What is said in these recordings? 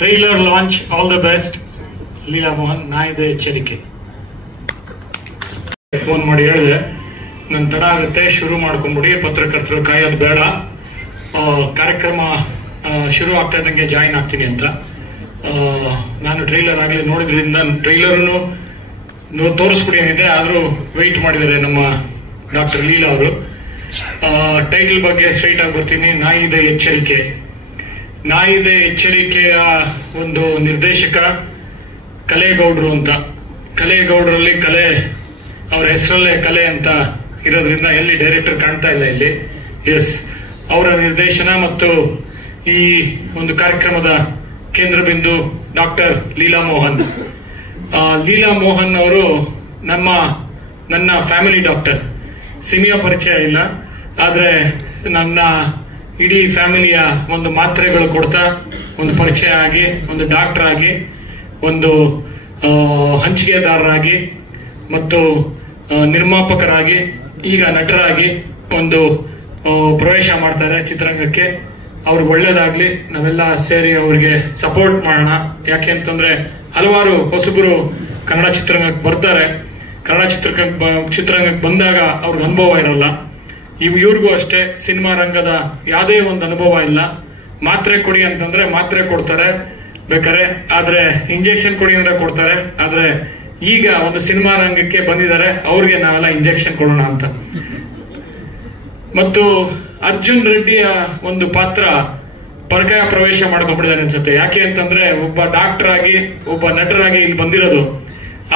Trailer launch all the best. Leela Mohan. ನಾ ಇದೆ ಎಚ್ಚರಿಕೆ. ಫೋನ್ ಮಾಡಿ ಹೇಳಿದೆ ನನ್ ತಡ ಆಗುತ್ತೆ, ಶುರು ಮಾಡ್ಕೊಂಡ್ಬಿಡಿ, ಪತ್ರಕರ್ತರು ಕಾಯೋದು ಬೇಡ, ಕಾರ್ಯಕ್ರಮ ಶುರು ಆಗ್ತಾ ಇದ್ದಂಗೆ ಜಾಯಿನ್ ಆಗ್ತೀನಿ ಅಂತ. ನಾನು ಟ್ರೈಲರ್ ಆಗಲಿ ನೋಡಿದ್ರಿಂದ ಟ್ರೈಲರ್ನು ತೋರಿಸ್ಬಿಡಿ ಏನಿದೆ, ಆದರೂ ವೆಯ್ಟ್ ಮಾಡಿದ್ದಾರೆ ನಮ್ಮ ಡಾಕ್ಟರ್ ಲೀಲಾ ಅವರು. ಟೈಟಲ್ ಬಗ್ಗೆ ಸ್ಟ್ರೈಟ್ ಆಗಿ ಬರ್ತೀನಿ. ನಾಯಿದೆ ಎಚ್ಚರಿಕೆ. ನಾಯಿದೆ ಎಚ್ಚರಿಕೆಯ ಒಂದು ನಿರ್ದೇಶಕ ಕಲೇಗೌಡರು ಅಂತ. ಕಲೇಗೌಡರಲ್ಲಿ ಕಲೆ, ಅವ್ರ ಹೆಸರಲ್ಲೇ ಕಲೆ ಅಂತ ಇರೋದ್ರಿಂದ ಎಲ್ಲಿ ಡೈರೆಕ್ಟರ್ ಕಾಣ್ತಾ ಇಲ್ಲ ಇಲ್ಲಿ. ಎಸ್, ಅವರ ನಿರ್ದೇಶನ ಮತ್ತು ಈ ಒಂದು ಕಾರ್ಯಕ್ರಮದ ಕೇಂದ್ರ ಬಿಂದು ಡಾಕ್ಟರ್ ಲೀಲಾ ಮೋಹನ್. ಲೀಲಾ ಮೋಹನ್ ಅವರು ನನ್ನ ಫ್ಯಾಮಿಲಿ ಡಾಕ್ಟರ್. ಸಿನಿಮಾ ಪರಿಚಯ ಇಲ್ಲ, ಆದರೆ ನನ್ನ ಇಡೀ ಫ್ಯಾಮಿಲಿಯ ಒಂದು ಮಾತ್ರೆಗಳು ಕೊಡ್ತಾ ಒಂದು ಪರಿಚಯ ಆಗಿ, ಒಂದು ಡಾಕ್ಟರ್ ಆಗಿ, ಒಂದು ಹಂಚಿಕೆದಾರರಾಗಿ ಮತ್ತು ನಿರ್ಮಾಪಕರಾಗಿ, ಈಗ ನಟರಾಗಿ ಒಂದು ಪ್ರವೇಶ ಮಾಡ್ತಾರೆ ಚಿತ್ರರಂಗಕ್ಕೆ. ಅವ್ರಿಗೆ ಒಳ್ಳೇದಾಗ್ಲಿ, ನಾವೆಲ್ಲ ಸೇರಿ ಅವ್ರಿಗೆ ಸಪೋರ್ಟ್ ಮಾಡೋಣ. ಯಾಕೆ ಅಂತಂದ್ರೆ ಹಲವಾರು ಹೊಸಬರು ಕನ್ನಡ ಚಿತ್ರರಂಗಕ್ಕೆ ಬರ್ತಾರೆ. ಕನ್ನಡ ಚಿತ್ರರಂಗಕ್ಕೆ ಬಂದಾಗ ಅವ್ರಿಗೆ ಅನುಭವ ಇರಲ್ಲ. ಇವ್ರಿಗೂ ಅಷ್ಟೇ ಸಿನಿಮಾ ರಂಗದ ಯಾವುದೇ ಒಂದು ಅನುಭವ ಇಲ್ಲ. ಮಾತ್ರೆ ಕೊಡಿ ಅಂತಂದ್ರೆ ಮಾತ್ರೆ ಕೊಡ್ತಾರೆ ಬೇಕಾರೆ, ಆದ್ರೆ ಇಂಜೆಕ್ಷನ್ ಕೊಡಿ ಅಂದ್ರೆ ಕೊಡ್ತಾರೆ. ಆದ್ರೆ ಈಗ ಒಂದು ಸಿನಿಮಾ ರಂಗಕ್ಕೆ ಬಂದಿದ್ದಾರೆ, ಅವ್ರಿಗೆ ನಾವೆಲ್ಲ ಇಂಜೆಕ್ಷನ್ ಕೊಡೋಣ ಅಂತ. ಮತ್ತು ಅರ್ಜುನ್ ರೆಡ್ಡಿಯ ಒಂದು ಪಾತ್ರ ಪರಕಾಯ ಪ್ರವೇಶ ಮಾಡ್ಕೊಂಡ್ಬಿಟ್ಟಿದ್ದಾರೆ ಅನ್ಸುತ್ತೆ. ಯಾಕೆ ಅಂತಂದ್ರೆ ಒಬ್ಬ ಡಾಕ್ಟರ್ ಆಗಿ, ಒಬ್ಬ ನಟರಾಗಿ ಇಲ್ಲಿ ಬಂದಿರೋದು,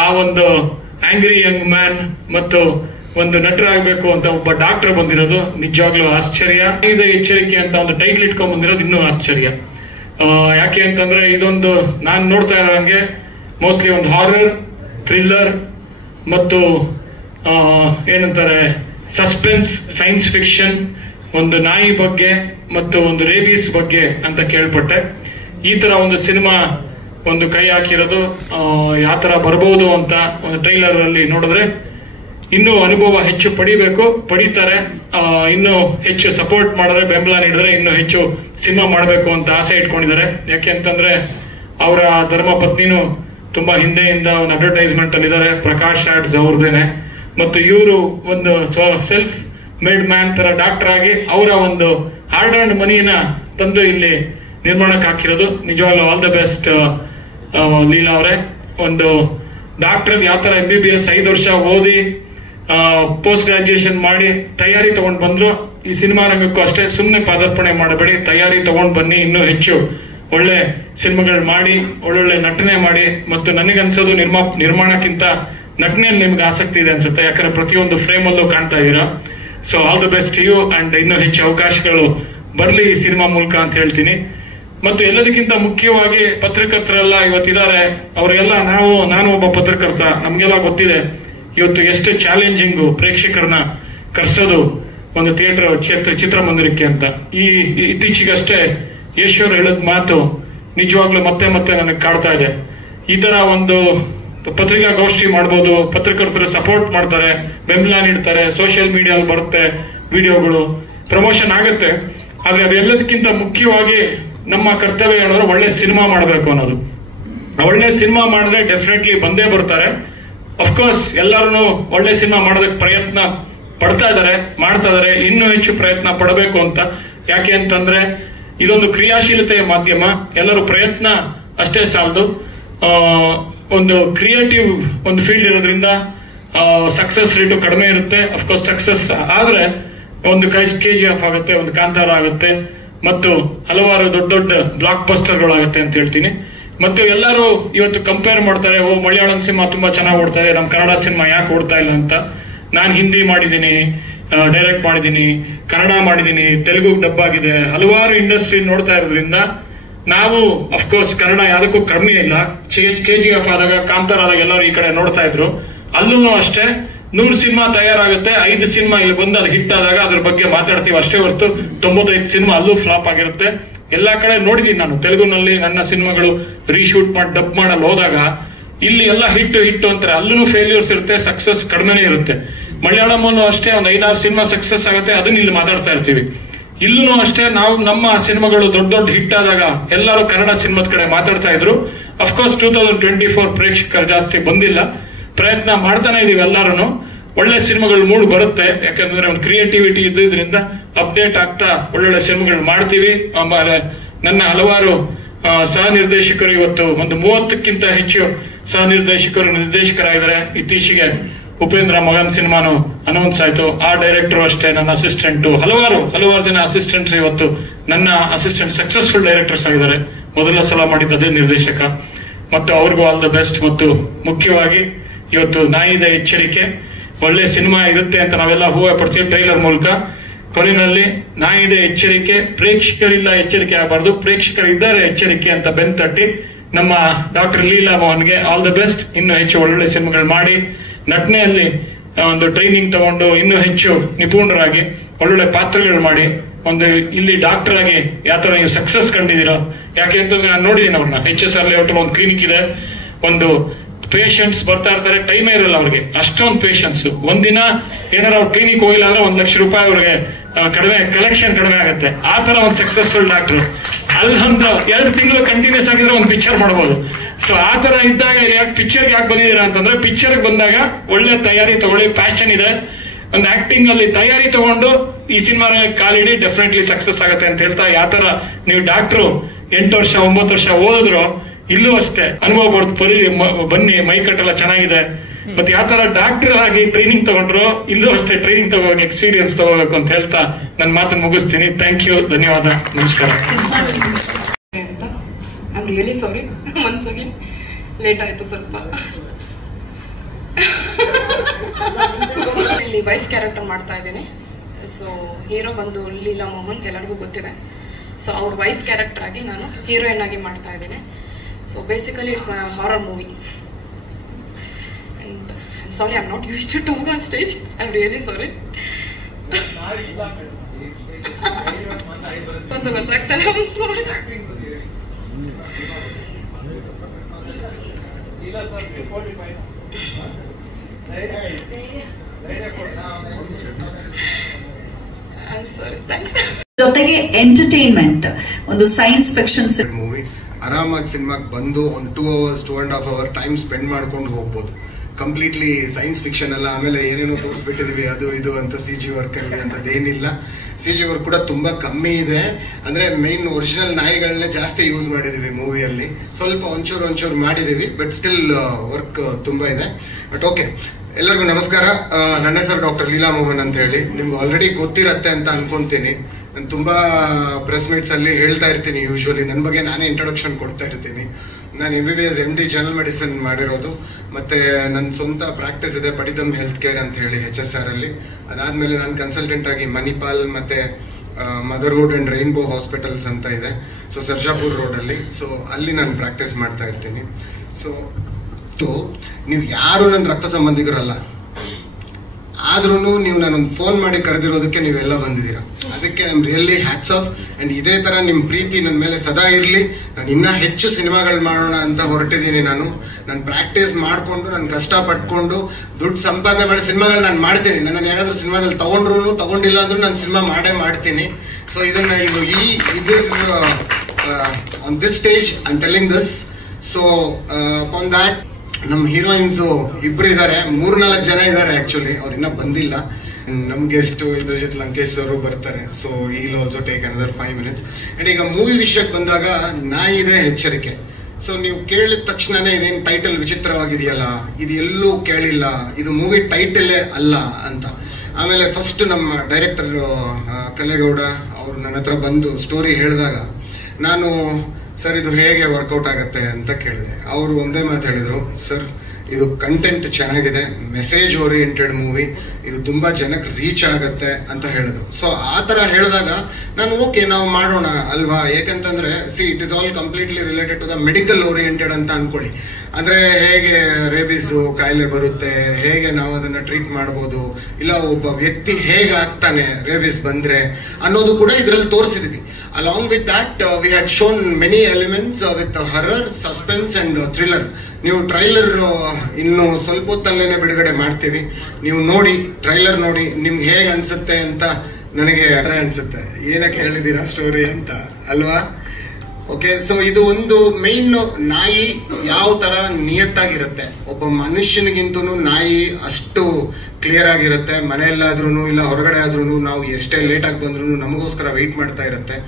ಆ ಒಂದು ಆಂಗ್ರಿ ಯಂಗ್ ಮ್ಯಾನ್ ಮತ್ತು ಒಂದು ನಟರಾಗಬೇಕು ಅಂತ ಒಬ್ಬ ಡಾಕ್ಟರ್ ಬಂದಿರೋದು ನಿಜವಾಗ್ಲೂ ಆಶ್ಚರ್ಯ. ಇದು ಎಚ್ಚರಿಕೆ ಅಂತ ಒಂದು ಟೈಟ್ಲ್ ಇಟ್ಕೊಂಡ್ ಬಂದಿರೋದು ಇನ್ನೂ ಆಶ್ಚರ್ಯ. ಯಾಕೆ ಅಂತಂದ್ರೆ ಇದೊಂದು ನಾನು ನೋಡ್ತಾ ಇರೋ ಹಂಗೆ ಮೋಸ್ಟ್ಲಿ ಒಂದು ಹಾರರ್, ಥ್ರಿಲ್ಲರ್ ಮತ್ತು ಏನಂತಾರೆ ಸಸ್ಪೆನ್ಸ್, ಸೈನ್ಸ್ ಫಿಕ್ಷನ್, ಒಂದು ನಾಯಿ ಬಗ್ಗೆ ಮತ್ತು ಒಂದು ರೇಬೀಸ್ ಬಗ್ಗೆ ಅಂತ ಕೇಳ್ಪಟ್ಟೆ. ಈ ತರ ಒಂದು ಸಿನಿಮಾ ಒಂದು ಕೈ ಹಾಕಿರೋದು ಯಾವ ತರ ಬರಬಹುದು ಅಂತ ಒಂದು ಟ್ರೈಲರ್ ಅಲ್ಲಿ ನೋಡಿದ್ರೆ ಇನ್ನೂ ಅನುಭವ ಹೆಚ್ಚು ಪಡೀತಾರೆ. ಇನ್ನೂ ಹೆಚ್ಚು ಸಪೋರ್ಟ್ ಮಾಡಿದ್ರೆ, ಬೆಂಬಲ ನೀಡಿದ್ರೆ ಇನ್ನೂ ಹೆಚ್ಚು ಸಿನಿಮಾ ಮಾಡಬೇಕು ಅಂತ ಆಸೆ ಇಟ್ಕೊಂಡಿದ್ದಾರೆ. ಯಾಕೆ ಅಂತಂದ್ರೆ ಅವರ ಧರ್ಮ ಪತ್ನಿನೂ ತುಂಬಾ ಹಿಂದೆಯಿಂದ ಒಂದು ಅಡ್ವರ್ಟೈಸ್ಮೆಂಟ್ ಅಲ್ಲಿ ಇದ್ದಾರೆ, ಪ್ರಕಾಶ್ ಆಡ್ಸ್ ಅವ್ರದೇನೆ. ಮತ್ತು ಇವರು ಒಂದು ಸೆಲ್ಫ್ ಮೇಡ್ ಮ್ಯಾನ್ ತರ ಡಾಕ್ಟರ್ ಆಗಿ ಅವರ ಒಂದು ಹಾರ್ಡ್ ಅಂಡ್ ಮನಿನ ತಂದು ಇಲ್ಲಿ ನಿರ್ಮಾಣಕ್ಕೆ ಹಾಕಿರೋದು. ನಿಜವಾಗ್ಲೂ ಆಲ್ ದ ಬೆಸ್ಟ್ ಲೀಲಾ ಅವರೇ. ಒಂದು ಡಾಕ್ಟರ್ ಯಾವ ತರ MBBS 5 ವರ್ಷ ಓದಿ ಪೋಸ್ಟ್ ಗ್ರಾಜುಯೇಷನ್ ಮಾಡಿ ತಯಾರಿ ತಗೊಂಡ್ ಬಂದ್ರು, ಈ ಸಿನಿಮಾ ರಂಗಕ್ಕೂ ಅಷ್ಟೇ ಸುಮ್ಮನೆ ಪಾದಾರ್ಪಣೆ ಮಾಡಬೇಡಿ, ತಯಾರಿ ತಗೊಂಡ್ ಬನ್ನಿ, ಇನ್ನೂ ಹೆಚ್ಚು ಒಳ್ಳೆ ಸಿನಿಮಾಗಳು ಮಾಡಿ, ಒಳ್ಳೊಳ್ಳೆ ನಟನೆ ಮಾಡಿ. ಮತ್ತು ನನಗನ್ಸೋದು ನಿರ್ಮಾಣಕ್ಕಿಂತ ನಟನೆಯಲ್ಲಿ ನಿಮ್ಗೆ ಆಸಕ್ತಿ ಇದೆ ಅನ್ಸುತ್ತೆ, ಯಾಕಂದ್ರೆ ಪ್ರತಿಯೊಂದು ಫ್ರೇಮ್ ಅಲ್ಲೂ ಕಾಣ್ತಾ ಇದ್ದೀರಾ. So all the best you, and ಇನ್ನೂ ಹೆಚ್ಚು ಅವಕಾಶಗಳು ಬರಲಿ ಈ ಸಿನಿಮಾ ಮೂಲಕ ಅಂತ ಹೇಳ್ತೀನಿ. ಮತ್ತು ಎಲ್ಲದಕ್ಕಿಂತ ಮುಖ್ಯವಾಗಿ ಪತ್ರಕರ್ತರೆಲ್ಲ ಇವತ್ತಿದ್ದಾರೆ, ಅವರಿಗೆಲ್ಲ ನಾನು ಒಬ್ಬ ಪತ್ರಕರ್ತ, ನಮ್ಗೆಲ್ಲ ಗೊತ್ತಿದೆ ಇವತ್ತು ಎಷ್ಟು ಚಾಲೆಂಜಿಂಗು ಪ್ರೇಕ್ಷಕರನ್ನ ಕರ್ಸೋದು ಒಂದು ಚಿತ್ರಮಂದಿರಕ್ಕೆ ಅಂತ. ಇತ್ತೀಚೆಗಷ್ಟೇ ಯಶೋರ್ ಹೇಳಿದ ಮಾತು ನಿಜವಾಗ್ಲೂ ಮತ್ತೆ ನನಗೆ ಕಾಡ್ತಾ ಇದೆ. ಈ ತರ ಒಂದು ಪತ್ರಿಕಾಗೋಷ್ಠಿ ಮಾಡ್ಬೋದು, ಪತ್ರಕರ್ತರು ಸಪೋರ್ಟ್ ಮಾಡ್ತಾರೆ, ಬೆಂಬಲ ನೀಡ್ತಾರೆ, ಸೋಷಿಯಲ್ ಮೀಡಿಯಾದಲ್ಲಿ ಬರುತ್ತೆ, ವಿಡಿಯೋಗಳು ಪ್ರಮೋಷನ್ ಆಗುತ್ತೆ. ಆದ್ರೆ ಅದೆಲ್ಲದಕ್ಕಿಂತ ಮುಖ್ಯವಾಗಿ ನಮ್ಮ ಕರ್ತವ್ಯ ಏನಂದ್ರೆ ಒಳ್ಳೆ ಸಿನಿಮಾ ಮಾಡಬೇಕು ಅನ್ನೋದು. ಒಳ್ಳೆ ಸಿನಿಮಾ ಮಾಡಿದ್ರೆ ಡೆಫಿನೆಟ್ಲಿ ಬಂದೇ ಬರ್ತಾರೆ. ಅಫ್ಕೋರ್ಸ್ ಎಲ್ಲರೂ ಒಳ್ಳೆ ಸಿನಿಮಾ ಮಾಡೋದಕ್ಕೆ ಪ್ರಯತ್ನ ಮಾಡ್ತಾ ಇದ್ದಾರೆ, ಇನ್ನೂ ಹೆಚ್ಚು ಪ್ರಯತ್ನ ಪಡಬೇಕು ಅಂತ. ಯಾಕೆ ಅಂತಂದ್ರೆ ಇದೊಂದು ಕ್ರಿಯಾಶೀಲತೆಯ ಮಾಧ್ಯಮ, ಎಲ್ಲರೂ ಪ್ರಯತ್ನ ಅಷ್ಟೇ ಸಾಲದು. ಒಂದು ಕ್ರಿಯೇಟಿವ್ ಒಂದು ಫೀಲ್ಡ್ ಇರೋದ್ರಿಂದ ಸಕ್ಸಸ್ ರೇಟು ಕಡಿಮೆ ಇರುತ್ತೆ. ಅಫ್ಕೋರ್ಸ್ ಸಕ್ಸಸ್ ಆದ್ರೆ ಒಂದು KGF ಆಗುತ್ತೆ, ಒಂದು ಕಾಂತಾರ ಆಗುತ್ತೆ, ಮತ್ತು ಹಲವಾರು ದೊಡ್ಡ ಬ್ಲಾಕ್ ಬಸ್ಟರ್ಗಳಾಗುತ್ತೆ ಅಂತ ಹೇಳ್ತೀನಿ. ಮತ್ತು ಎಲ್ಲರೂ ಇವತ್ತು ಕಂಪೇರ್ ಮಾಡ್ತಾರೆ, ಮಲಯಾಳಂ ಸಿನಿಮಾ ತುಂಬಾ ಚೆನ್ನಾಗಿ ಓಡ್ತಾರೆ, ನಮ್ಮ ಕನ್ನಡ ಸಿನಿಮಾ ಯಾಕೆ ಓಡ್ತಾ ಇಲ್ಲ ಅಂತ. ನಾನು ಹಿಂದಿ ಮಾಡಿದ್ದೀನಿ, ಡೈರೆಕ್ಟ್ ಮಾಡಿದ್ದೀನಿ, ಕನ್ನಡ ಮಾಡಿದ್ದೀನಿ, ತೆಲುಗು ಡಬ್ ಆಗಿದೆ, ಹಲವಾರು ಇಂಡಸ್ಟ್ರಿ ನೋಡ್ತಾ ಇರೋದ್ರಿಂದ ನಾವು ಅಫ್ಕೋರ್ಸ್ ಕನ್ನಡ ಯಾವುದಕ್ಕೂ ಕಡಿಮೆ ಇಲ್ಲ. KGF ಆದಾಗ, ಕಾಂತಾರ ಆದಾಗ ಎಲ್ಲರೂ ಈ ಕಡೆ ನೋಡ್ತಾ ಇದ್ರು. ಅಲ್ಲೂ ಅಷ್ಟೇ 100 ಸಿನಿಮಾ ತಯಾರಾಗುತ್ತೆ, 5 ಸಿನಿಮಾ ಇಲ್ಲಿ ಬಂದು ಅದು ಹಿಟ್ ಆದಾಗ ಅದ್ರ ಬಗ್ಗೆ ಮಾತಾಡ್ತೀವಿ ಅಷ್ಟೇ ಹೊರತು 95 ಸಿನಿಮಾ ಅಲ್ಲೂ ಫ್ಲಾಪ್ ಆಗಿರುತ್ತೆ. ಎಲ್ಲಾ ಕಡೆ ನೋಡಿದೀನಿ ನಾನು, ತೆಲುಗುನಲ್ಲಿ ನನ್ನ ಸಿನಿಮಾಗಳು ರೀಶೂಟ್ ಮಾಡಿ ಡಬ್ ಮಾಡಲು ಹೋದಾಗ ಇಲ್ಲಿ ಎಲ್ಲ ಹಿಟ್ಟು ಅಂತಾರೆ, ಅಲ್ಲೂ ಫೇಲ್ಯೂರ್ಸ್ ಇರುತ್ತೆ, ಸಕ್ಸಸ್ ಕಡಿಮೆನೇ ಇರುತ್ತೆ. ಮಲಯಾಳಂ ಅಷ್ಟೇ ಒಂದು 5-6 ಸಿನಿಮಾ ಸಕ್ಸಸ್ ಆಗುತ್ತೆ, ಅದನ್ನ ಇಲ್ಲಿ ಮಾತಾಡ್ತಾ ಇರ್ತೀವಿ. ಇಲ್ಲೂ ಅಷ್ಟೇ ನಾವು ನಮ್ಮ ಸಿನಿಮಾಗಳು ದೊಡ್ಡ ದೊಡ್ಡ ಹಿಟ್ ಆದಾಗ ಎಲ್ಲರೂ ಕನ್ನಡ ಸಿನಿಮಾದ ಕಡೆ ಮಾತಾಡ್ತಾ ಇದ್ರು. ಅಫ್ಕೋರ್ಸ್ 2024 ಪ್ರೇಕ್ಷಕರು ಜಾಸ್ತಿ ಬಂದಿಲ್ಲ, ಪ್ರಯತ್ನ ಮಾಡ್ತಾನೆ ಇದೀವಿ ಎಲ್ಲರೂ. ಒಳ್ಳೆ ಸಿನಿಮಾಗಳು ಮೂಡ್ ಬರುತ್ತೆ, ಯಾಕಂದ್ರೆ ಒಂದು ಕ್ರಿಯೇಟಿವಿಟಿ ಇದ್ದಿದ್ರಿಂದ ಅಪ್ಡೇಟ್ ಆಗ್ತಾ ಒಳ್ಳೊಳ್ಳೆ ಸಿನಿಮಾಗಳು ಮಾಡ್ತೀವಿ. ಆಮೇಲೆ ನನ್ನ ಹಲವಾರು ಸಹ ನಿರ್ದೇಶಕರು ಇವತ್ತು ಒಂದು 30ಕ್ಕಿಂತ ಹೆಚ್ಚು ಸಹ ನಿರ್ದೇಶಕರು ನಿರ್ದೇಶಕರಾಗಿದ್ದಾರೆ. ಇತ್ತೀಚೆಗೆ ಉಪೇಂದ್ರ ಮಗನ್ ಸಿನಿಮಾನು ಅನೌನ್ಸ್ ಆಯ್ತು, ಆ ಡೈರೆಕ್ಟರ್ ಅಷ್ಟೇ ನನ್ನ ಅಸಿಸ್ಟೆಂಟ್, ಹಲವಾರು ಜನ ಅಸಿಸ್ಟೆಂಟ್ಸ್ ಇವತ್ತು ನನ್ನ ಅಸಿಸ್ಟೆಂಟ್ ಸಕ್ಸಸ್ಫುಲ್ ಡೈರೆಕ್ಟರ್ಸ್ ಆಗಿದ್ದಾರೆ. ಮೊದಲ ಸಲ ಮಾಡಿದ ಅದೇ ನಿರ್ದೇಶಕ, ಮತ್ತು ಅವ್ರಿಗೂ ಆಲ್ ದ ಬೆಸ್ಟ್. ಮತ್ತು ಮುಖ್ಯವಾಗಿ ಇವತ್ತು ನಾಯಿದ ಎಚ್ಚರಿಕೆ ಒಳ್ಳೆ ಸಿನಿಮಾ ಇರುತ್ತೆ ಅಂತ ನಾವೆಲ್ಲ ಹೂವೆ ಪಡ್ತೀವಿ ಟ್ರೈಲರ್ ಮೂಲಕ. ಕೊನೆಯಲ್ಲಿ ನಾಯಿದೆ ಎಚ್ಚರಿಕೆ, ಪ್ರೇಕ್ಷಕರಿಲ್ಲ ಎಚ್ಚರಿಕೆ ಆಗಬಾರ್ದು, ಪ್ರೇಕ್ಷಕರಿದ್ದಾರೆ ಎಚ್ಚರಿಕೆ ಅಂತ ಬೆನ್ ತಟ್ಟಿ ನಮ್ಮ ಡಾಕ್ಟರ್ ಲೀಲಾ ಮೋಹನ್ಗೆ ಆಲ್ ದ ಬೆಸ್ಟ್. ಇನ್ನೂ ಹೆಚ್ಚು ಒಳ್ಳೊಳ್ಳೆ ಸಿನಿಮಾಗಳು ಮಾಡಿ, ನಟನೆಯಲ್ಲಿ ಒಂದು ಟ್ರೈನಿಂಗ್ ತಗೊಂಡು ಇನ್ನೂ ಹೆಚ್ಚು ನಿಪುಣರಾಗಿ ಒಳ್ಳೊಳ್ಳೆ ಪಾತ್ರಗಳು ಮಾಡಿ, ಒಂದು ಇಲ್ಲಿ ಡಾಕ್ಟರ್ ಆಗಿ ಯಾವ ತರ ನೀವು ಸಕ್ಸಸ್ ಕಂಡಿದ್ದೀರಾ. ಯಾಕೆ ಅಂತಂದ್ರೆ ನಾನು ನೋಡಿದ್ದೀನಿ ಅವ್ರನ್ನ, HSR ಲೇಔಟ್ ಒಂದು ಕ್ಲಿನಿಕ್ ಇದೆ, ಒಂದು ಪೇಷಂಟ್ಸ್ ಬರ್ತಾ ಇರ್ತಾರೆ, ಟೈಮೇ ಇರಲ್ಲ ಅವ್ರಿಗೆ, ಅಷ್ಟೊಂದು ಪೇಷಂಟ್ಸ್. ಒಂದಿನ ಏನಾರ ಅವ್ರ ಕ್ಲಿನಿಕ್ ಹೋಗಿಲ್ಲ ಅಂದ್ರೆ ₹1 ಲಕ್ಷ ಅವ್ರಿಗೆ ಕಲೆಕ್ಷನ್ ಕಡಿಮೆ ಆಗುತ್ತೆ. ಆ ತರ ಒಂದು ಸಕ್ಸಸ್ಫುಲ್ ಡಾಕ್ಟರ್. ಅಲ್ಲೊಂದು 2 ತಿಂಗಳು ಕಂಟಿನ್ಯೂಸ್ ಆಗಿದ್ರೆ ಒಂದು ಪಿಕ್ಚರ್ ಮಾಡಬಹುದು. ಸೊ ಆ ತರ ಇದ್ದಾಗ ಪಿಕ್ಚರ್ ಯಾಕೆ ಬಂದಿದ್ದೀರಾ ಅಂತಂದ್ರೆ, ಪಿಕ್ಚರ್ ಬಂದಾಗ ಒಳ್ಳೆ ತಯಾರಿ ತಗೊಳ್ಳಿ, ಪ್ಯಾಷನ್ ಇದೆ, ಒಂದು ಆಕ್ಟಿಂಗ್ ಅಲ್ಲಿ ತಯಾರಿ ತಗೊಂಡು ಈ ಸಿನಿಮಾ ಕಾಲಿಡಿ ಡೆಫಿನೆಟ್ಲಿ ಸಕ್ಸಸ್ ಆಗುತ್ತೆ ಅಂತ ಹೇಳ್ತಾ, ಯಾವ ತರ ನೀವು ಡಾಕ್ಟ್ರು 8 ವರ್ಷ 9 ವರ್ಷ ಓದಿದ್ರು ಇಲ್ಲೂ ಅಷ್ಟೇ ಅನುಭವ ಬನ್ನಿ, ಮೈಕಟ್ಟೆಲ್ಲ ಚೆನ್ನಾಗಿದೆ. ಮತ್ತೆ ಯಾವ ತರ ಡಾಕ್ಟರ್ ಆಗಿ ಟ್ರೈನಿಂಗ್ ತಗೊಂಡ್ರು ಇಲ್ಲೂ ಅಷ್ಟೇ ಟ್ರೈನಿಂಗ್ ತಗೋಬೇಕು, ಎಕ್ಸ್ಪೀರಿಯನ್ಸ್ ತಗೋಬೇಕು ಅಂತ ಹೇಳ್ತಾ ನನ್ನ ಮಾತನ್ನು ಮುಗಿಸ್ತೀನಿ. ಥ್ಯಾಂಕ್ ಯು, ಧನ್ಯವಾದ, ನಮಸ್ಕಾರ. ಐ ಆಮ್ ರಿಯಲಿ ಸಾರಿ, ಒಂದ್ಸಲಿ ಲೇಟ್ ಆಯ್ತು ಸ್ವಲ್ಪ. ಇಲ್ಲಿ ವೈಫ್ ಕ್ಯಾರೆಕ್ಟರ್ ಮಾಡ್ತಾ ಇದ್ದೀನಿ. ಸೊ ಹೀರೋ ಬಂದು ಲೀಲಾ ಮೋಹನ್, ಎಲ್ಲರಿಗೂ ಗೊತ್ತಿದೆ. ಸೊ ಅವ್ರ ವೈಫ್ ಕ್ಯಾರೆಕ್ಟರ್ ಆಗಿ ನಾನು ಹೀರೋಯಿನ್ ಆಗಿ ಮಾಡ್ತಾ ಇದ್ದೀನಿ. So basically it's a horror movie. And I'm sorry, I'm not used to talk on stage. I'm really sorry. ಅಂತ ಗೊತ್ತಾಗ್ತದೆ, I'm sorry. I'm sorry, thanks. ಜೊತೆಗೆ ಎಂಟರ್ಟೈನ್ಮೆಂಟ್, ಒಂದು ಸೈನ್ಸ್ ಫಿಕ್ಷನ್ ಮೂವಿ. ಆರಾಮಾಗಿ ಸಿನಿಮಾಗೆ ಬಂದು ಒಂದು 2 hours 2.5 hour ಟೈಮ್ ಸ್ಪೆಂಡ್ ಮಾಡ್ಕೊಂಡು ಹೋಗ್ಬೋದು. ಕಂಪ್ಲೀಟ್ಲಿ ಸೈನ್ಸ್ ಫಿಕ್ಷನ್ ಅಲ್ಲ. ಆಮೇಲೆ ಏನೇನೋ ತೋರಿಸ್ಬಿಟ್ಟಿದೀವಿ ಅದು ಇದು ಅಂತ CG ವರ್ಕ್ ಅಲ್ಲಿ ಅಂತದೇನಿಲ್ಲ. CG ವರ್ಕ್ ಕೂಡ ತುಂಬಾ ಕಮ್ಮಿ ಇದೆ. ಅಂದ್ರೆ ಮೈನ್ ಒರಿಜಿನಲ್ ನಾಯಿಗಳನ್ನೇ ಜಾಸ್ತಿ ಯೂಸ್ ಮಾಡಿದೀವಿ ಮೂವಿಯಲ್ಲಿ. ಸ್ವಲ್ಪ ಒಂಚೂರು ಮಾಡಿದೀವಿ, ಬಟ್ ಸ್ಟಿಲ್ ವರ್ಕ್ ತುಂಬಾ ಇದೆ. ಬಟ್ ಓಕೆ, ಎಲ್ಲರಿಗೂ ನಮಸ್ಕಾರ. ನನ್ನ ಹೆಸರು ಡಾಕ್ಟರ್ ಲೀಲಾ ಮೋಹನ್ ಅಂತ ಹೇಳಿ. ನಿಮ್ಗೆ ಆಲ್ರೆಡಿ ಗೊತ್ತಿರತ್ತೆ ಅಂತ ಅನ್ಕೊಂತೀನಿ. ನಾನು ತುಂಬಾ ಪ್ರೆಸ್ ಮೀಟ್ಸ್ ಅಲ್ಲಿ ಹೇಳ್ತಾ ಇರ್ತೀನಿ, ಯೂಶುವಲಿ ನನ್ನ ಬಗ್ಗೆ ನಾನೇ ಇಂಟ್ರೊಡಕ್ಷನ್ ಕೊಡ್ತಾ ಇರ್ತೀನಿ. ನಾನು MBBS MD ಜನರಲ್ ಮೆಡಿಸಿನ್ ಮಾಡಿರೋದು, ಮತ್ತೆ ನನ್ನ ಸ್ವಂತ ಪ್ರಾಕ್ಟೀಸ್ ಇದೆ ಪಡಿದಮ್ ಹೆಲ್ತ್ ಕೇರ್ ಅಂತ ಹೇಳಿ HSR ಅಲ್ಲಿ. ಅದಾದ್ಮೇಲೆ ನಾನು ಕನ್ಸಲ್ಟೆಂಟ್ ಆಗಿ ಮಣಿಪಾಲ್ ಮತ್ತೆ ಮದರ್ಹುಡ್ ಅಂಡ್ ರೈನ್ಬೋ ಹಾಸ್ಪಿಟಲ್ಸ್ ಅಂತ ಇದೆ, ಸೊ ಸರ್ಜಾಪುರ್ ರೋಡ್ ಅಲ್ಲಿ. ಸೊ ಅಲ್ಲಿ ನಾನು ಪ್ರಾಕ್ಟೀಸ್ ಮಾಡ್ತಾ ಇರ್ತೀನಿ. ಸೊ ನೀವು ಯಾರು ನನ್ನ ರಕ್ತ ಸಂಬಂಧಿಕರಲ್ಲ, ಆದ್ರೂ ನೀವು ನಾನೊಂದು ಫೋನ್ ಮಾಡಿ ಕರೆದಿರೋದಕ್ಕೆ ನೀವೆಲ್ಲ ಬಂದಿದ್ದೀರಾ. ಅದಕ್ಕೆ I am really hats off. And ಇದೇ ತರ ನಿಮ್ಮ ಪ್ರೀತಿ ನನ್ನ ಮೇಲೆ ಸದಾ ಇರಲಿ. ನಾನು ಇನ್ನೂ ಹೆಚ್ಚು ಸಿನಿಮಾಗಳು ಮಾಡೋಣ ಅಂತ ಹೊರಟಿದ್ದೀನಿ. ನಾನು ಪ್ರಾಕ್ಟೀಸ್ ಮಾಡಿಕೊಂಡು, ನಾನು ಕಷ್ಟ ಪಟ್ಕೊಂಡು ದುಡ್ಡು ಸಂಪಾದನೆ ಮಾಡಿ ಸಿನಿಮಾಗಳು ನಾನು ಮಾಡ್ತೀನಿ. ನನ್ನ ಯಾರಾದ್ರೂ ಸಿನಿಮಾದಲ್ಲಿ ತಗೊಂಡಿಲ್ಲ ಅಂದ್ರೂ ನಾನು ಸಿನಿಮಾ ಮಾಡ್ತೀನಿ. ಸೊ ಇದನ್ನ ಇದು on this stage I am telling this. So on that ನಮ್ಮ ಹೀರೋಯಿನ್ಸು ಇಬ್ರು ಇದ್ದಾರೆ, 3-4 ಜನ ಇದ್ದಾರೆ ಆಕ್ಚುಲಿ. ಅವ್ರು ಇನ್ನೂ ಬಂದಿಲ್ಲ. ನಮ್ಮ ಗೆಸ್ಟ್ ಇಂದ್ರಜಿತ್ ಲಂಕೇಶ್ ಅವರು ಬರ್ತಾರೆ. So eel also take another 5 minutes. And ಈಗ ಮೂವಿ ವಿಷಯಕ್ಕೆ ಬಂದಾಗ, ನಾಯಿದೆ ಎಚ್ಚರಿಕೆ. ಸೊ ನೀವು ಕೇಳಿದ ತಕ್ಷಣನೇ ಇದೇನು ಟೈಟಲ್ ವಿಚಿತ್ರವಾಗಿದೆಯಲ್ಲ, ಇದು ಎಲ್ಲೂ ಕೇಳಿಲ್ಲ, ಇದು ಮೂವಿ ಟೈಟಲೇ ಅಲ್ಲ ಅಂತ. ಆಮೇಲೆ ಫಸ್ಟ್ ನಮ್ಮ ಡೈರೆಕ್ಟರ್ ಕಲೇಗೌಡ ಅವರು ನನ್ನ ಹತ್ರ ಬಂದು ಸ್ಟೋರಿ ಹೇಳಿದಾಗ ನಾನು ಸರ್ ಇದು ಹೇಗೆ ವರ್ಕೌಟ್ ಆಗುತ್ತೆ ಅಂತ ಕೇಳಿದೆ. ಅವರು ಒಂದೇ ಮಾತು ಹೇಳಿದ್ರು, ಸರ್ ಇದು ಕಂಟೆಂಟ್ ಚೆನ್ನಾಗಿದೆ, ಮೆಸೇಜ್ ಓರಿಯೆಂಟೆಡ್ ಮೂವಿ, ಇದು ತುಂಬಾ ಜನಕ್ಕೆ ರೀಚ್ ಆಗುತ್ತೆ ಅಂತ ಹೇಳಿದ್ರು. ಸೊ ಆ ತರ ಹೇಳಿದಾಗ ನಾನು ಓಕೆ ನಾವು ಮಾಡೋಣ ಅಲ್ವಾ. ಯಾಕಂತಂದ್ರೆ it is all completely related to the medical oriented ಅಂತ ಅನ್ಕೊಳ್ಳಿ. ಅಂದ್ರೆ ಹೇಗೆ ರೇಬಿಸ್ ಕಾಯಿಲೆ ಬರುತ್ತೆ, ಹೇಗೆ ನಾವು ಅದನ್ನ ಟ್ರೀಟ್ ಮಾಡ್ಬೋದು, ಇಲ್ಲ ಒಬ್ಬ ವ್ಯಕ್ತಿ ಹೇಗೆ ಆಗ್ತಾನೆ ರೇಬಿಸ್ ಬಂದ್ರೆ ಅನ್ನೋದು ಕೂಡ ಇದರಲ್ಲಿ ತೋರಿಸಿದ್ವಿ. Along with that, we had shown many elements with horror, suspense and thriller. ನೀವು ಟ್ರೈಲರ್ ಇನ್ನು ಸ್ವಲ್ಪ ಹೊತ್ತಲ್ಲೇನೆ ಬಿಡುಗಡೆ ಮಾಡ್ತೀವಿ. ನೀವು ನೋಡಿ, ಟ್ರೈಲರ್ ನೋಡಿ, ನಿಮ್ಗೆ ಹೇಗೆ ಅನ್ಸುತ್ತೆ ಅಂತ ನನಗೆ ಅನ್ಸುತ್ತೆ ಏನಕ್ಕೆ ಹೇಳಿದೀರಾ ಸ್ಟೋರಿ ಅಂತ ಅಲ್ವಾ. ಓಕೆ, ಸೊ ಇದು ಒಂದು ಮೈನ್, ನಾಯಿ ಯಾವ ತರ ನಿಯತ್ತಾಗಿರುತ್ತೆ, ಒಬ್ಬ ಮನುಷ್ಯನಿಗಿಂತೂ ನಾಯಿ ಅಷ್ಟು ಕ್ಲಿಯರ್ ಆಗಿರುತ್ತೆ. ಮನೆಯಲ್ಲಾದ್ರೂ ಇಲ್ಲ ಹೊರಗಡೆ ಆದ್ರೂ ನಾವು ಎಷ್ಟೇ ಲೇಟ್ ಆಗಿ ಬಂದ್ರು ನಮಗೋಸ್ಕರ ವೆಯ್ಟ್ ಮಾಡ್ತಾ ಇರುತ್ತೆ.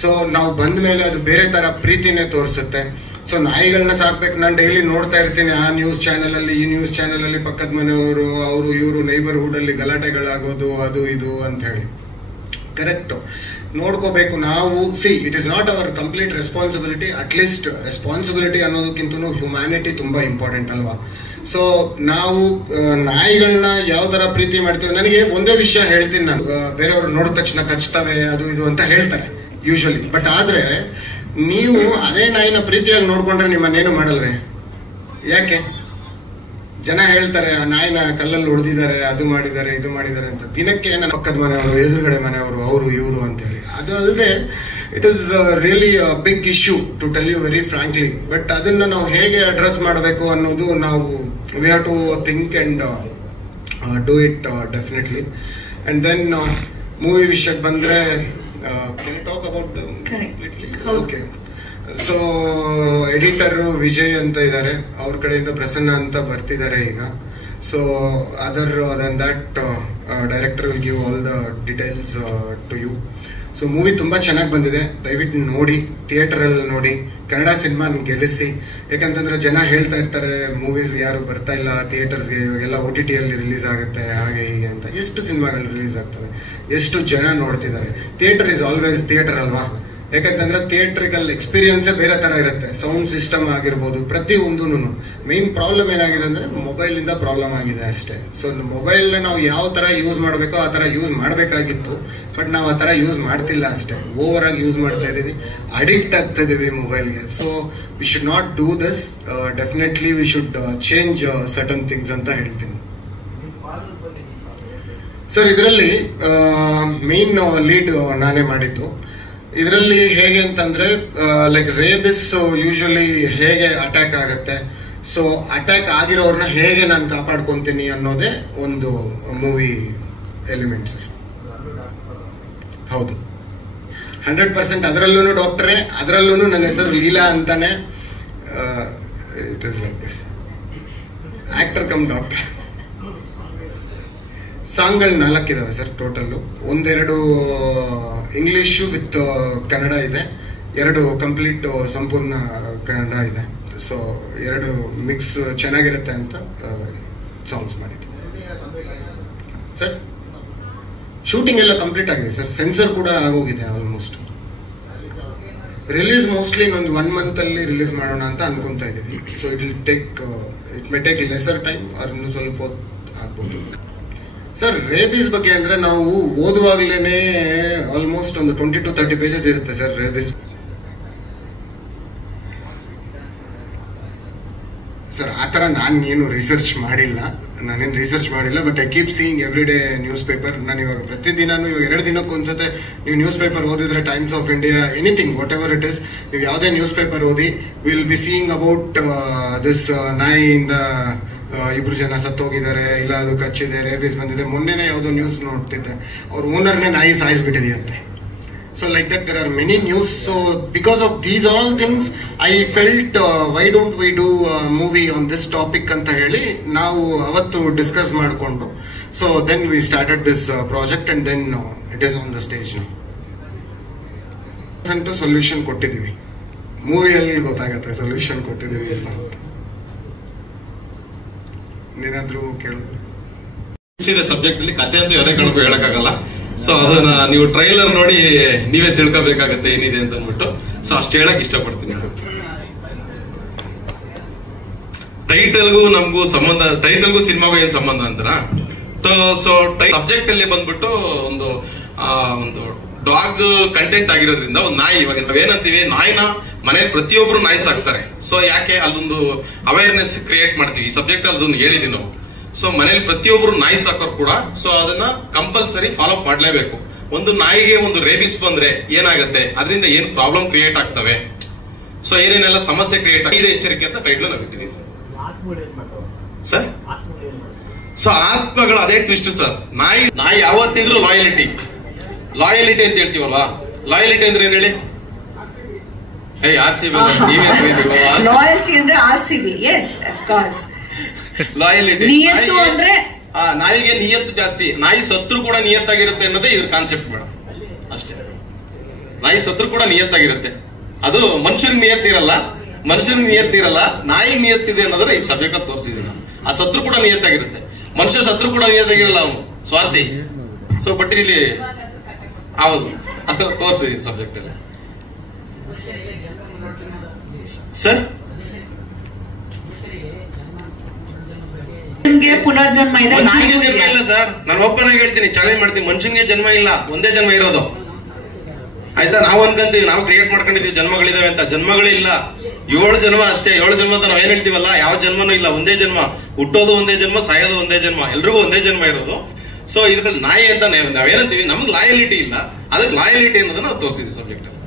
ಸೊ ನಾವು ಬಂದ ಮೇಲೆ ಅದು ಬೇರೆ ತರ ಪ್ರೀತಿನೇ ತೋರಿಸುತ್ತೆ. ಸೊ ನಾಯಿಗಳನ್ನ ಸಾಕ್ಬೇಕು. ನಾನು ಡೈಲಿ ನೋಡ್ತಾ ಇರ್ತೀನಿ ಆ ನ್ಯೂಸ್ ಚಾನೆಲ್ ಅಲ್ಲಿ ಈ ನ್ಯೂಸ್ ಚಾನೆಲ್ ಅಲ್ಲಿ ಪಕ್ಕದ ಮನೆಯವರು ಅವರು ಇವರು ನೈಬರ್ಹುಡ್ ಅಲ್ಲಿ ಗಲಾಟೆಗಳಾಗೋದು ಅದು ಇದು ಅಂತ ಹೇಳಿ. ಕರೆಕ್ಟ್, ನೋಡ್ಕೋಬೇಕು ನಾವು. C, it is not hour complete responsibility, at least responsibility ಅನ್ನೋದಕ್ಕಿಂತ ಹ್ಯುಮ್ಯಾನಿಟಿ ತುಂಬಾ ಇಂಪಾರ್ಟೆಂಟ್ ಅಲ್ವಾ. ಸೊ ನಾವು ನಾಯಿಗಳನ್ನ ಯಾವ ತರ ಪ್ರೀತಿ ಮಾಡ್ತೀವಿ. ನನಗೆ ಒಂದೇ ವಿಷಯ ಹೇಳ್ತೀನಿ ನಾನು, ಬೇರೆಯವರು ನೋಡಿದ ತಕ್ಷಣ ಕಚ್ತವೆ ಅದು ಇದು ಅಂತ ಹೇಳ್ತಾರೆ ಯೂಶಲಿ. ಬಟ್ ಆದ್ರೆ ನೀವು ಅದೇ ನಾಯಿನ ಪ್ರೀತಿಯಾಗಿ ನೋಡ್ಕೊಂಡ್ರೆ ನಿಮ್ಮನ್ನೇನು ಮಾಡಲ್ವೇ? ಯಾಕೆ? ಜನ ಹೇಳ್ತಾರೆ ಆ ನಾಯಿನ ಕಲ್ಲಲ್ಲಿ ಹೊಡೆದಿದ್ದಾರೆ, ಅದು ಮಾಡಿದ್ದಾರೆ ಇದು ಮಾಡಿದ್ದಾರೆ ಅಂತ. ದಿನಕ್ಕೆ ನನ್ನ ಪಕ್ಕದ ಮನೆಯವರು ಎದುರುಗಡೆ ಮನೆಯವರು ಅವರು ಇವರು ಅಂತ ಹೇಳಿ. ಅದು ಅಲ್ಲದೆ it is really big issue to tell you very frankly. But ಅದನ್ನ ನಾವು ಹೇಗೆ ಅಡ್ರೆಸ್ ಮಾಡಬೇಕು ಅನ್ನೋದು ನಾವು we have to think and do it definitely. And then movie ವಿಷಯಕ್ಕೆ ಬಂದ್ರೆ talk about okay. So editor Vijay ಅಂತ ಇದ್ದಾರೆ, ಅವ್ರ ಕಡೆಯಿಂದ ಪ್ರಸನ್ನ ಅಂತ ಬರ್ತಿದ್ದಾರೆ ಈಗ. So other than that director will give all the details to you. So movie ತುಂಬಾ ಚೆನ್ನಾಗಿ ಬಂದಿದೆ, ದಯವಿಟ್ಟು ನೋಡಿ, ಥಿಯೇಟರ್ ಅಲ್ಲಿ ನೋಡಿ, ಕನ್ನಡ ಸಿನಿಮಾ ಗೆಲ್ಲಿಸಿ. ಯಾಕಂತಂದ್ರೆ ಜನ ಹೇಳ್ತಾ ಇರ್ತಾರೆ ಮೂವೀಸ್ ಯಾರು ಬರ್ತಾ ಇಲ್ಲ ಥಿಯೇಟರ್ಸ್ಗೆ, ಇವಾಗೆಲ್ಲ OTT ಅಲ್ಲಿ ರಿಲೀಸ್ ಆಗುತ್ತೆ ಹಾಗೆ ಹೀಗೆ ಅಂತ. ಎಷ್ಟು ಸಿನಿಮಾಗಳು ರಿಲೀಸ್ ಆಗ್ತವೆ, ಎಷ್ಟು ಜನ ನೋಡ್ತಿದ್ದಾರೆ. ಥಿಯೇಟರ್ ಇಸ್ ಆಲ್ವೇಸ್ ಥಿಯೇಟರ್ ಅಲ್ವಾ. ಯಾಕಂತಂದ್ರೆ ಥಿಯೇಟ್ರಿಕಲ್ ಎಕ್ಸ್ಪೀರಿಯನ್ಸೇ ಬೇರೆ ತರ ಇರುತ್ತೆ. ಸೌಂಡ್ ಸಿಸ್ಟಮ್ ಆಗಿರ್ಬೋದು, ಪ್ರತಿಯೊಂದೂ. ಮೇನ್ ಪ್ರಾಬ್ಲಮ್ ಏನಾಗಿದೆ ಅಂದ್ರೆ ಮೊಬೈಲ್ ಇಂದ ಪ್ರಾಬ್ಲಮ್ ಆಗಿದೆ ಅಷ್ಟೇ. ಸೊ ಮೊಬೈಲ್ ನಾವು ಯಾವ ತರ ಯೂಸ್ ಮಾಡಬೇಕೋ ಆ ತರ ಯೂಸ್ ಮಾಡಬೇಕಾಗಿತ್ತು, ಬಟ್ ನಾವು ಆ ತರ ಯೂಸ್ ಮಾಡ್ತಿಲ್ಲ ಅಷ್ಟೇ. ಓವರ್ ಆಗಿ ಯೂಸ್ ಮಾಡ್ತಾ ಇದೀವಿ, ಅಡಿಕ್ಟ್ ಆಗ್ತಾ ಇದೀವಿ ಮೊಬೈಲ್ಗೆ. So we should not do this. Definitely we should change certain things ಅಂತ ಹೇಳ್ತೀನಿ. ಸರ್, ಇದರಲ್ಲಿ ಮೇನ್ ಲೀಡ್ ನಾನೇ ಮಾಡಿದ್ದು. ಇದರಲ್ಲಿ ಹೇಗೆ ಅಂತಂದ್ರೆ ಲೈಕ್ ರೇಬಿಸ್ ಯೂಶಲಿ ಹೇಗೆ ಅಟ್ಯಾಕ್ ಆಗುತ್ತೆ, ಸೊ ಅಟ್ಯಾಕ್ ಆಗಿರೋರ್ನ ಹೇಗೆ ನಾನು ಕಾಪಾಡ್ಕೊಂತೀನಿ ಅನ್ನೋದೇ ಒಂದು ಮೂವಿ ಎಲಿಮೆಂಟ್ ಸರ್. ಹೌದು, 100%. ಅದರಲ್ಲೂ ಡಾಕ್ಟರೇ, ಅದರಲ್ಲೂ ನನ್ನ ಹೆಸರು ಲೀಲಾ ಅಂತಾನೆ. It is like this, actor come doctor. ಸಾಂಗ್ಗಳು 4 ಇದಾವೆ sir total. 1-2 English with Kannada ಇದೆ, 2 ಕಂಪ್ಲೀಟ್ ಸಂಪೂರ್ಣ ಕನ್ನಡ ಇದೆ. ಸೊ 2 ಮಿಕ್ಸ್ ಚೆನ್ನಾಗಿರುತ್ತೆ ಅಂತ ಸಾಂಗ್ಸ್ ಮಾಡಿದ್ದೆ ಸರ್. ಶೂಟಿಂಗ್ ಎಲ್ಲ ಕಂಪ್ಲೀಟ್ ಆಗಿದೆ ಸರ್, ಸೆನ್ಸರ್ ಕೂಡ ಆಗೋಗಿದೆ ಆಲ್ಮೋಸ್ಟ್. ರಿಲೀಸ್ ಮೋಸ್ಟ್ಲಿ ಇನ್ನೊಂದು 1 ಮಂತ್ ಅಲ್ಲಿ ರಿಲೀಸ್ ಮಾಡೋಣ ಅಂತ ಅನ್ಕೊಂತಾ ಇದ್ದೀವಿ. So it may take lesser time, ಅವ್ರ ಇನ್ನೂ ಸ್ವಲ್ಪ ಆಗ್ಬೋದು ಸರ್. ರೇಬೀಸ್ ಬಗ್ಗೆ ಅಂದ್ರೆ ನಾವು ಓದುವಾಗ್ಲೇನೆ ಆಲ್ಮೋಸ್ಟ್ ಒಂದು 20 to 30 pages ಇರುತ್ತೆ ಸರ್ ರೇಬೀಸ್. ಸರ್ ಆತರ ನಾನೇನು ರಿಸರ್ಚ್ ಮಾಡಿಲ್ಲ, but I keep seeing every day news paper. ನಾನು ಇವಾಗ ಪ್ರತಿದಿನಾನು, ಇವಾಗ 2 ದಿನಕ್ಕೆ ಒಂದ್ಸತೆ ನೀವು ನ್ಯೂಸ್ ಪೇಪರ್ ಓದಿದ್ರೆ, Times of India, anything what ever it is, ನೀವು ಯಾವುದೇ ನ್ಯೂಸ್ ಪೇಪರ್ ಓದಿ, will be seeing about this ನಾಯಿಯಿಂದ 2 ಜನ ಸತ್ತೋಗಿದ್ದಾರೆ, ಇಲ್ಲ ಅದು ಕಚ್ಚಿದೆ, ರೇಬೀಸ್ ಬಂದಿದೆ. ಮೊನ್ನೆನೇ ಯಾವುದೋ ನ್ಯೂಸ್ ನೋಡ್ತಿದ್ದೆ, ಅವ್ರ ಓನರ್ನೇ ನಾಯಿ ಸಾಯಿಸ್ಬಿಟ್ಟಿದೆಯಂತೆ. So like that there are many news. So because of these all things I felt why don't we do movie on this topic ಅಂತ ಹೇಳಿ ನಾವು ಅವತ್ತು ಡಿಸ್ಕಸ್ ಮಾಡಿಕೊಂಡು, so then we started this project and then it is on the stage. ನಾವು solution ಕೊಟ್ಟಿದ್ದೀವಿ, ಮೂವಿಯಲ್ಲಿ ಗೊತ್ತಾಗತ್ತೆ solution ಕೊಟ್ಟಿದ್ದೀವಿ ಇಲ್ಲ ಅಂತ. ಏನಾದ್ರೂ ಕೇಳೋದು ಸಬ್ಜೆಕ್ಟ್ ಅಲ್ಲಿ ಕತೆ ಅಂತ ಯಾವುದೇ ಕಾರಣಕ್ಕೂ ಹೇಳಕ್ಕಾಗಲ್ಲ. ಸೊ ಅದನ್ನ ನೀವು ಟ್ರೈಲರ್ ನೋಡಿ ನೀವೇ ತಿಳ್ಕೊಬೇಕಾಗತ್ತೆ ಏನಿದೆ ಅಂತ ಅಂದ್ಬಿಟ್ಟು. ಸೊ ಅಷ್ಟು ಹೇಳಕ್ ಇಷ್ಟಪಡ್ತೀನಿ. ಟೈಟಲ್ಗೂ ನಮಗೂ ಸಂಬಂಧ, ಟೈಟಲ್ಗೂ ಸಿನಿಮಾಗೂ ಏನ್ ಸಂಬಂಧ ಅಂತಾರ. ಸೊ ಸಬ್ಜೆಕ್ಟ್ ಅಲ್ಲಿ ಬಂದ್ಬಿಟ್ಟು ಒಂದು ಡಾಗ್ ಕಂಟೆಂಟ್ ಆಗಿರೋದ್ರಿಂದ ಒಂದು ನಾಯಿ, ಇವಾಗ ನಾವೇನಂತೀವಿ, ನಾಯಿನ ಮನೇಲಿ ಪ್ರತಿಯೊಬ್ರು ನಾಯಿ ಸಾಕ್ತಾರೆ. ಸೊ ಯಾಕೆ ಅಲ್ಲೊಂದು ಅವೇರ್ನೆಸ್ ಕ್ರಿಯೇಟ್ ಮಾಡ್ತೀವಿ. ಈ ಸಬ್ಜೆಕ್ಟ್ ಅದನ್ನು ಹೇಳಿದೀವಿ ನಾವು. ಸೊ ಮನೇಲಿ ಪ್ರತಿಯೊಬ್ರು ನಾಯಿ ಸಾಕೋರು ಕೂಡ ಸೊ ಅದನ್ನ ಕಂಪಲ್ಸರಿ ಫಾಲೋ ಅಪ್ ಮಾಡ್ಲೇಬೇಕು. ಒಂದು ನಾಯಿಗೆ ಒಂದು ರೇಬಿಸ್ ಬಂದ್ರೆ ಏನಾಗುತ್ತೆ, ಅದರಿಂದ ಏನು ಪ್ರಾಬ್ಲಮ್ ಕ್ರಿಯೇಟ್ ಆಗ್ತವೆ, ಸೊ ಏನೇನೆಲ್ಲ ಸಮಸ್ಯೆ ಕ್ರಿಯೇಟ್ ಆಗಿದೆ, ಎಚ್ಚರಿಕೆ ಅಂತ ಟೈಟ್ಲ್ ನಾವು ಇಟ್ಟಿದ್ದೀವಿ ಸರ್. ಸೊ ಆತ್ಮಗಳು ಅದೇ ಟ್ವಿಸ್ಟ್ ಸರ್. ನಾಯಿ ಯಾವತ್ತಿದ್ರು ಲಾಯಲಿಟಿ. ಲಾಯಲಿಟಿ ಅಂತ ಹೇಳ್ತೀವಲ್ವಾ, ಲಾಯಲಿಟಿ ಅಂದ್ರೆ ಏನ್ ಹೇಳಿ? RCB ಲಾಯಲ್ಟಿ ಅಂದ್ರೆ RCB. Yes of course. Loyalty ನಿಯತ್ತು ಅಂದ್ರೆ ನಾಯಿಗೆ ನಿಯತ್ತು ಜಾಸ್ತಿ. ನಾಯಿ ಸತ್ರು ಕೂಡ ನಿಯತ್ತಾಗಿರುತ್ತೆ ಅನ್ನೋದೇ ಇದ್ರ ಕಾನ್ಸೆಪ್ಟ್ ಮೇಡಮ್. ಅಷ್ಟೇ, ನಾಯಿ ಸತ್ರು ಕೂಡ ನಿಯತ್ತಾಗಿರುತ್ತೆ. ಅದು ಮನುಷ್ಯರಿಗೆ ನಿಯತ್ತಿರಲ್ಲ, ನಾಯಿ ನಿಯತ್ತಿದೆ ಅನ್ನೋದ್ರೆ ಈ ಸಬ್ಜೆಕ್ಟ್ ತೋರಿಸಿದೀನಿ ನಾನು. ಆ ಸತ್ರು ಕೂಡ ನಿಯತ್ತಾಗಿರುತ್ತೆ, ಮನುಷ್ಯ ಸತ್ರು ಕೂಡ ನಿಯತ್ತಾಗಿರಲ್ಲ, ಅವನು ಸ್ವಾರ್ಥಿ. ಸೊ ಬಟ್ ಇಲ್ಲಿ ಹೌದು ಅದು ತೋರಿಸಿದೀನಿ ಸಬ್ಜೆಕ್ಟ್ ಅಲ್ಲಿ. ಸರ್ ಪುನರ್ಜನ್ಮ ಇದೆ? ಮನುಷ್ಯನಿಗೆ ಜನ್ಮ ಇಲ್ಲ ಸರ್, ನಾನು ಒಬ್ಬನಾಗಿ ಹೇಳ್ತೀನಿ, ಚಾಲೆಂಜ್ ಮಾಡ್ತೀನಿ. ಮನುಷ್ಯನಿಗೆ ಜನ್ಮ ಇಲ್ಲ, ಒಂದೇ ಜನ್ಮ ಇರೋದು. ಆಯ್ತಾ? ನಾವು ಅನ್ಕೊಂತೀವಿ, ನಾವು ಕ್ರಿಯೇಟ್ ಮಾಡ್ಕೊಂಡಿದೀವಿ ಜನ್ಮಗಳಿದಾವೆ ಅಂತ. ಜನ್ಮಗಳೇ ಇಲ್ಲ, 7 ಜನ್ಮ ಅಷ್ಟೇ. 7 ಜನ್ಮ ಅಂತ ನಾವ್ ಏನ್ ಹೇಳ್ತೀವಲ್ಲ, ಯಾವ ಜನ್ಮನೂ ಇಲ್ಲ, ಒಂದೇ ಜನ್ಮ. ಹುಟ್ಟೋದು ಒಂದೇ ಜನ್ಮ, ಸಾಯೋದು ಒಂದೇ ಜನ್ಮ, ಎಲ್ರಿಗೂ ಒಂದೇ ಜನ್ಮ ಇರೋದು. ಸೊ ಇದ್ರಲ್ಲಿ ನಾಯಿ ಅಂತ ನಾವೇನಂತೀವಿ, ನಮ್ಗೆ ಲಾಯಲಿಟಿ ಇಲ್ಲ, ಅದಕ್ಕೆ ಲಾಯಲಿಟಿ ಅನ್ನೋದನ್ನ ನಾವು ತೋರಿಸಿದ್ವಿ ಸಬ್ಜೆಕ್ಟ್ ಅಲ್ಲಿ.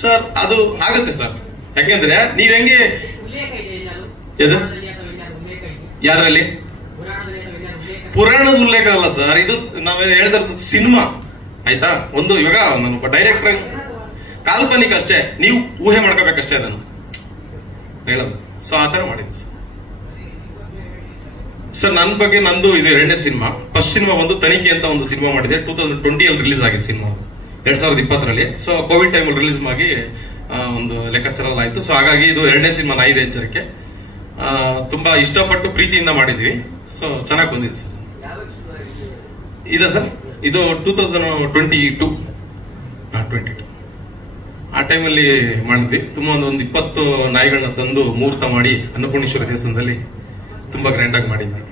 ಸರ್ ಅದು ಆಗುತ್ತೆ ಸರ್, ಯಾಕೆಂದ್ರೆ ನೀವ್ ಹೆಂಗೆ ಯಾವ್ದ್ರಲ್ಲಿ ಪುರಾಣದ ಉಲ್ಲೇಖ ಅಲ್ಲ ಸರ್, ಇದು ನಾವೇನು ಹೇಳ್ತಾ ಇರೋದು ಸಿನಿಮಾ. ಆಯ್ತಾ? ಒಂದು ಇವಾಗ ನಾನೊಬ್ಬ ಡೈರೆಕ್ಟರ್, ಕಾಲ್ಪನಿಕ ಅಷ್ಟೇ, ನೀವು ಊಹೆ ಮಾಡ್ಕೋಬೇಕಷ್ಟೇ ಅದನ್ನು ಹೇಳೋದು. ಸೊ ಆತರ ಮಾಡಿದ್ವಿ ಸರ್. ನನ್ನ ಬಗ್ಗೆ ನಂದು ಇದು 2ನೇ ಸಿನಿಮಾ. ಫಸ್ಟ್ ಸಿನಿಮಾ ಒಂದು ತನಿಖೆ ಅಂತ ಒಂದು ಸಿನಿಮಾ ಮಾಡಿದೆ, 2020 ಅಲ್ಲಿ ರಿಲೀಸ್ ಆಗಿದ್ದು ಸಿನಿಮಾ, 2020ರಲ್ಲಿ. ಸೊ ಕೋವಿಡ್ ಟೈಮಲ್ಲಿ ರಿಲೀಸ್ ಆಗಿ ಒಂದು ಲೆಕ್ಕಾಚಾರ ಆಯ್ತು. ಸೊ ಹಾಗಾಗಿ ಇದು 2ನೇ ಸಿನಿಮಾ, ನಾಯಿದೆ ಎಚ್ಚರಿಕೆ. ತುಂಬಾ ಇಷ್ಟಪಟ್ಟು ಪ್ರೀತಿಯಿಂದ ಮಾಡಿದ್ವಿ. ಸೊ ಚೆನ್ನಾಗಿ ಬಂದಿದೆ ಸರ್. ಇದೆ ಸರ್, ಇದು 2022 ಆ ಟೈಮಲ್ಲಿ ಮಾಡಿದ್ವಿ. ತುಂಬಾ ಒಂದು 20 ನಾಯಿಗಳನ್ನ ತಂದು ಮುಹೂರ್ತ ಮಾಡಿ ಅನ್ನಪೂರ್ಣೇಶ್ವರಿ ದೇವಸ್ಥಾನದಲ್ಲಿ ತುಂಬಾ ಗ್ರ್ಯಾಂಡ್ ಆಗಿ ಮಾಡಿದ್ವಿ.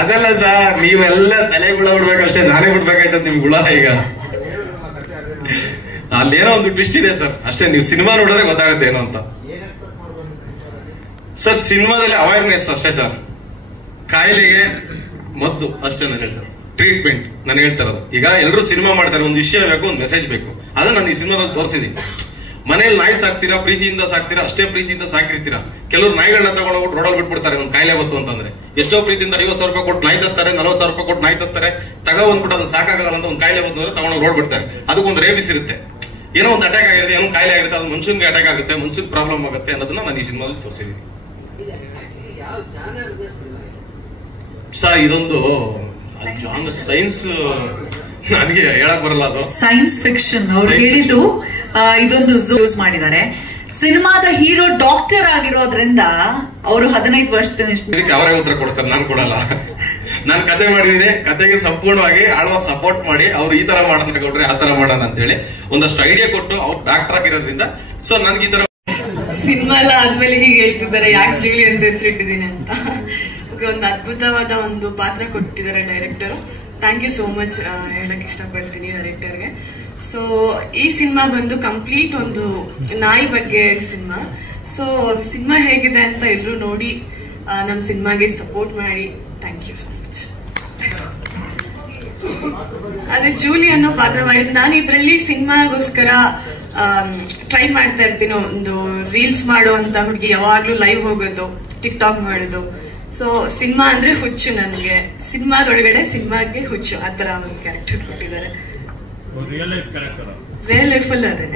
ಅದಲ್ಲ ಸರ್, ನೀವೆಲ್ಲ ತಲೆ ಗುಳ ಬಿಡ್ಬೇಕಷ್ಟೇ, ನಾನೇ ಬಿಡ್ಬೇಕಾಯ್ತದ ನಿಮ್ ಗುಳ. ಈಗ ಅಲ್ಲೇನೋ ಒಂದು ಟ್ವಿಸ್ಟ್ ಇದೆ ಸರ್, ಅಷ್ಟೇ. ನೀವು ಸಿನಿಮಾ ನೋಡಿದ್ರೆ ಗೊತ್ತಾಗುತ್ತೆ ಏನೋ ಅಂತ. ಸರ್ ಸಿನಿಮಾದಲ್ಲಿ ಅವೇರ್ನೆಸ್ ಅಷ್ಟೇ ಸರ್, ಕಾಯಿಲೆಗೆ ಮದ್ದು ಅಷ್ಟೇ ನಾನು ಹೇಳ್ತಾರೆ, ಟ್ರೀಟ್ಮೆಂಟ್ ನಾನು ಹೇಳ್ತಾ ಇರೋದು. ಈಗ ಎಲ್ಲರೂ ಸಿನಿಮಾ ಮಾಡ್ತಾರೆ, ಒಂದು ವಿಷಯ ಬೇಕು, ಒಂದು ಮೆಸೇಜ್ ಬೇಕು, ಅದನ್ನ ನಾನು ಈ ಸಿನಿಮಾದಲ್ಲಿ ತೋರಿಸಿದೀನಿ. ಮನೇಲಿ ನಾಯಿ ಸಾಕ್ತೀರಾ, ಪ್ರೀತಿಯಿಂದ ಸಾಕ್ತೀರಾ, ಅಷ್ಟೇ ಪ್ರೀತಿಯಿಂದ ಸಾಕಿರ್ತೀರಾ. ಕೆಲವರು ನಾಯಿಗಳನ್ನ ತಗೊಂಡೋಗ್ಬಿಟ್ಟು ರೋಡಲ್ಲಿ ಬಿಟ್ಬಿಡ್ತಾರೆ, ಒಂದು ಕಾಯಿಲೆ ಬಂತು ಅಂತಂದ್ರೆ. ಎಷ್ಟೋ ಪ್ರೀತಿಯಿಂದ 50,000 ರೂಪಾಯಿ ಕೊಟ್ಟು ನಾಯಿ ತತ್ತಾರೆ, 40,000 ರೂಪಾಯಿ ಕೊಟ್ಟು ನಾಯಿ ತತ್ತಾರೆ, ತಗೊಂಡ್ಬಿಟ್ಟು ಅದನ್ನ ಸಾಕಾಗಲ್ಲ ಅಂತ ಒಂದು ಕಾಯಿಲೆ ಬಂತು ಅಂದ್ರೆ ತಗೊಂಡೋಗಿ ರೋಡ್ ಬಿಡ್ತಾರೆ. ಅದಕ್ಕೊಂದು ರೇಬಿಸ್ ಇರುತ್ತೆ, ಏನೋ ಒಂದು ಅಟ್ಯಾಕ್ ಆಗಿರುತ್ತೆ, ಏನೋ ಕಾಯಿಲೆ ಆಗಿರುತ್ತೆ, ಅದು ಮನುಷ್ಯನ್ಗೆ ಅಟ್ಯಾಕ್ ಆಗುತ್ತೆ, ಮನುಷ್ಯನ್ ಪ್ರಾಬ್ಲಮ್ ಆಗುತ್ತೆ ಅನ್ನೋದನ್ನ ನಾನು ಈ ಸಿನಿಮಾದಲ್ಲಿ ತೋರಿಸಿದೀನಿ ಸರ್. ಇದೊಂದು ಸೈನ್ಸ್ ನನಗೆ ಹೇಳಕ್ ಬರಲ್ಲ, ಅದು ಸೈನ್ಸ್ ಫಿಕ್ಷನ್. ಅವ್ರು ಹೇಳಿದ್ದು ಇದೊಂದು ಯೂಸ್ ಮಾಡಿದ್ದಾರೆ. ಸಿನಿಮಾದ ಹೀರೋ ಡಾಕ್ಟರ್ ಆಗಿರೋದ್ರಿಂದ ಅವರು 15 ವರ್ಷದ ಇದಕ್ಕೆ ಅವರೇ ಉತ್ತರ ಕೊಡ್ತಾರೆ, ನಾನು ಕೊಡಲ್ಲ. ನಾನು ಕತೆ ಮಾಡಿದ್ರೆ ಕತೆಗೆ ಸಂಪೂರ್ಣವಾಗಿ ಆಳವಾಗಿ ಸಪೋರ್ಟ್ ಮಾಡಿ, ಅವ್ರು ಈ ತರ ಮಾಡೋಣ ಕೊಟ್ರೆ ಆ ತರ ಮಾಡೋಣ ಅಂತ ಹೇಳಿ ಒಂದಷ್ಟು ಐಡಿಯಾ ಕೊಟ್ಟು ಅವ್ರು ಡಾಕ್ಟರ್ ಆಗಿರೋದ್ರಿಂದ. ಸೊ ನನ್ಗೆ ಈ ತರ ಸಿನಿಮಾ ಎಲ್ಲ ಆದ್ಮೇಲೆ ಹೀಗೆ ಹೇಳ್ತಿದ್ದಾರೆ, ಯಾಕೆ ಜೂಲಿ ಅಂತ ಹೆಸರಿಟ್ಟಿದ್ದೀನಿ ಅಂತ. ಒಂದು ಅದ್ಭುತವಾದ ಒಂದು ಪಾತ್ರ ಕೊಟ್ಟಿದ್ದಾರೆ director. Thank you so much ಹೇಳಕ್ ಇಷ್ಟಪಡ್ತೀನಿ ಡೈರೆಕ್ಟರ್ಗೆ. ಸೊ ಈ ಸಿನಿಮಾ ಬಂದು ಕಂಪ್ಲೀಟ್ ಒಂದು ನಾಯಿ ಬಗ್ಗೆ ಸಿನಿಮಾ. ಸೊ ಸಿನಿಮಾ ಹೇಗಿದೆ ಅಂತ ಎಲ್ಲರೂ ನೋಡಿ ನಮ್ಮ ಸಿನಿಮಾಗೆ ಸಪೋರ್ಟ್ ಮಾಡಿ. Thank you so much. ಅದೇ ಜೂಲಿ ಅನ್ನೋ ಪಾತ್ರ ಮಾಡಿದ್ದು ನಾನು. ಇದರಲ್ಲಿ ಸಿನಿಮಾಗೋಸ್ಕರ ಟ್ರೈ ಮಾಡ್ತಾ ಇರ್ತೀನಿ, ಒಂದು ರೀಲ್ಸ್ ಮಾಡೋ ಅಂತ ಹುಡುಗಿ, ಯಾವಾಗ್ಲೂ ಲೈವ್ ಹೋಗೋದು, ಟಿಕ್ ಟಾಕ್ ಮಾಡೋದು. ಸೊ ಸಿನಿಮಾ ಅಂದ್ರೆ ಹುಚ್ಚು ನನಗೆ, ಸಿನಿಮಾದೊಳಗಡೆ ಸಿನಿಮಾಗೆ ಹುಚ್ಚು, ಆ ತರ ಒಂದು ಕ್ಯಾರೆಕ್ಟರ್ ಕೊಟ್ಟಿದ್ದಾರೆ. ರಿಯಲ್ ಲೈಫ್ ಅಲ್ಲಿ ಅದೇ.